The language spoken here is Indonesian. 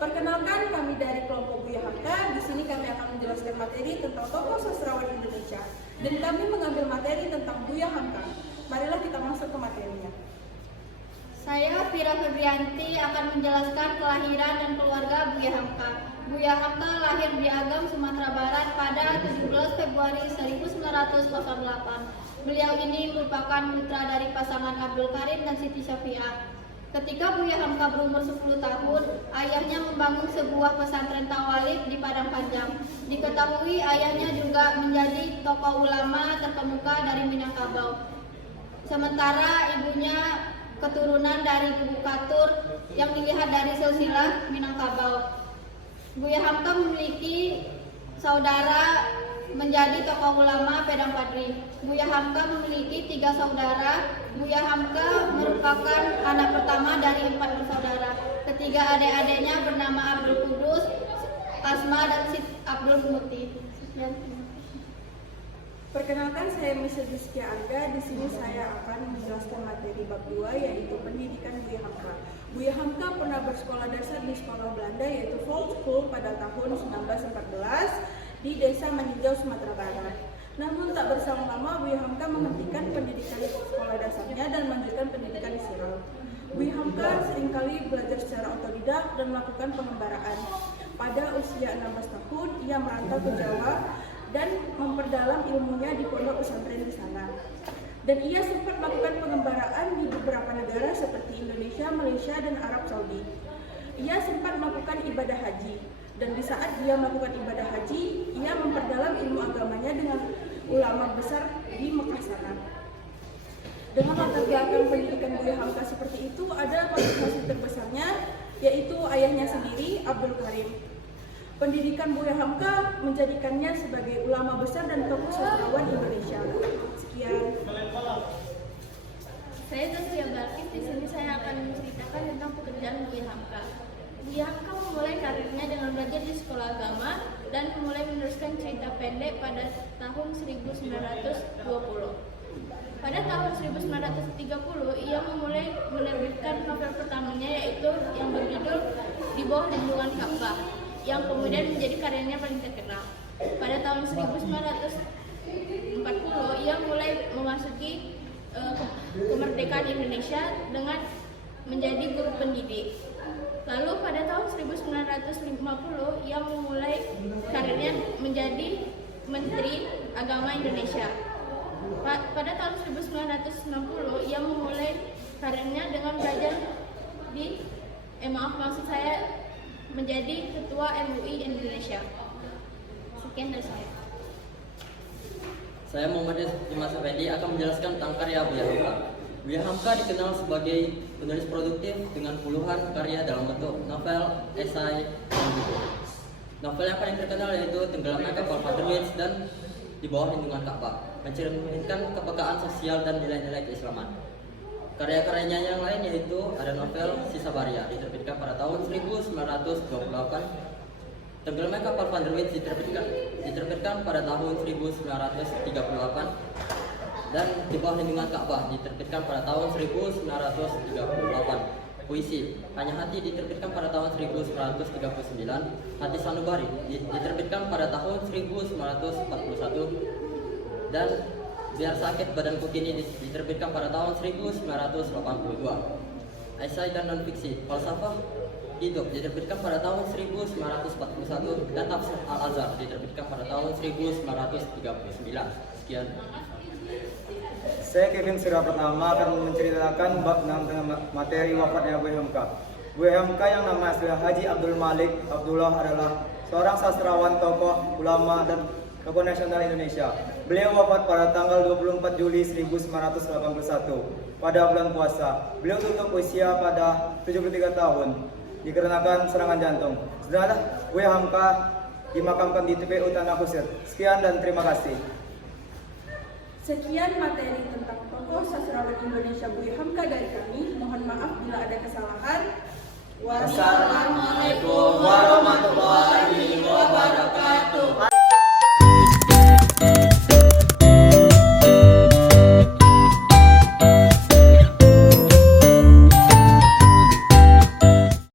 Perkenalkan, kami dari kelompok Buya Hamka. Di sini kami akan menjelaskan materi tentang tokoh sastrawan Indonesia. Dan kami mengambil materi tentang Buya Hamka. Marilah kita masuk ke materinya. Saya Vira Febrianti akan menjelaskan kelahiran dan keluarga Buya Hamka. Buya Hamka lahir di Agam, Sumatera Barat pada 17 Februari 1908. Beliau ini merupakan putra dari pasangan Abdul Karim dan Siti Syafi'ah. Ketika Buya Hamka berumur 10 tahun, ayahnya membangun sebuah pesantren tawalif di Padang Panjang. Diketahui ayahnya juga menjadi tokoh ulama terkemuka dari Minangkabau. Sementara ibunya keturunan dari Buku Katur yang dilihat dari silsilah Minangkabau. Buya Hamka memiliki saudara menjadi tokoh ulama Pedang Padri. Buya Hamka memiliki 3 saudara. Buya Hamka merupakan anak pertama dari 4 bersaudara. Ketiga adik-adiknya bernama Abdul Kudus, Asma, dan Sid Abdul Muti. Perkenalkan, saya Miss Rizkia Angga. Di sini saya akan menjelaskan materi bab 2, yaitu pendidikan Buya Hamka. Buya Hamka pernah bersekolah dasar di sekolah Belanda, yaitu Volkschool pada tahun 1914 di Desa Maninjau, Sumatera Barat. Namun tak berselang lama, Buya Hamka menghentikan pendidikan sekolah dasarnya dan melanjutkan pendidikan di Sirau. Buya Hamka seringkali belajar secara otodidak dan melakukan pengembaraan. Pada usia 16 tahun, ia merantau ke Jawa dan memperdalam ilmunya di pondok pesantren di sana. Dan ia sempat melakukan pengembaraan di beberapa negara seperti Indonesia, Malaysia, dan Arab Saudi. Ia sempat melakukan ibadah haji. Dan di saat dia melakukan ibadah haji, ia memperdalam ilmu agamanya dengan ulama besar di Mekah sana. Dengan latar belakang pendidikan Buya Hamka seperti itu, ada motivasi terbesarnya, yaitu ayahnya sendiri, Abdul Karim. Pendidikan Buya Hamka menjadikannya sebagai ulama besar dan tokoh sastrawan Indonesia. Sekian. Saya Zaskia Balkis. Di sini saya akan menceritakan tentang pekerjaan Buya Hamka. Buya Hamka memulai karirnya dengan belajar di sekolah agama dan mulai meneruskan cerita pendek pada tahun 1920. Pada tahun 1930, ia memulai menerbitkan novel pertamanya, yaitu yang berjudul Di Bawah Lindungan Ka'bah, yang kemudian menjadi karyanya paling terkenal. Pada tahun 1940, ia mulai memasuki kemerdekaan Indonesia dengan menjadi guru pendidik. Lalu pada tahun 1950, ia memulai karirnya menjadi Menteri Agama Indonesia. Pada tahun 1960, ia memulai karirnya dengan belajar menjadi Ketua MUI Indonesia. Sekian dari saya. Saya Muhammad Dimas Effendi akan menjelaskan tentang karya Buya Hamka. Buya Hamka dikenal sebagai penulis produktif dengan puluhan karya dalam bentuk novel, esai, dan buku. Novel yang paling terkenal yaitu Tenggelamnya Kapal Padrewitz dan Di Bawah Lindungan Ka'bah, mencerminkan kepekaan sosial dan nilai-nilai keislaman. Karya-karyanya yang lain yaitu ada novel Sisa Baria, diterbitkan pada tahun 1928. Tenggelamnya Kapal Padrewitz diterbitkan pada tahun 1938. Dan Di Bawah Lindungan Ka'bah diterbitkan pada tahun 1938. Puisi Hanya Hati diterbitkan pada tahun 1939. Hati Sanubari diterbitkan pada tahun 1941. Dan Biar Sakit Badanku Kini diterbitkan pada tahun 1982. Esai dan non-fiksi Falsafah Hidup diterbitkan pada tahun 1941. Dan Tafsir Al-Azhar diterbitkan pada tahun 1939. Sekian. Saya Kevin Surapratama akan menceritakan bab 6 tentang materi wafatnya Buya Hamka. Buya Hamka yang nama aslinya Haji Abdul Malik Abdullah adalah seorang sastrawan, tokoh, ulama, dan tokoh nasional Indonesia. Beliau wafat pada tanggal 24 Juli 1981 pada bulan puasa. Beliau tutup usia pada 73 tahun dikarenakan serangan jantung. Jenazah Buya Hamka dimakamkan di TPU Tanah Kusir. Sekian dan terima kasih. Sekian materi tentang tokoh sastrawan Indonesia Buya Hamka dari kami. Mohon maaf bila ada kesalahan. Wassalamualaikum warahmatullahi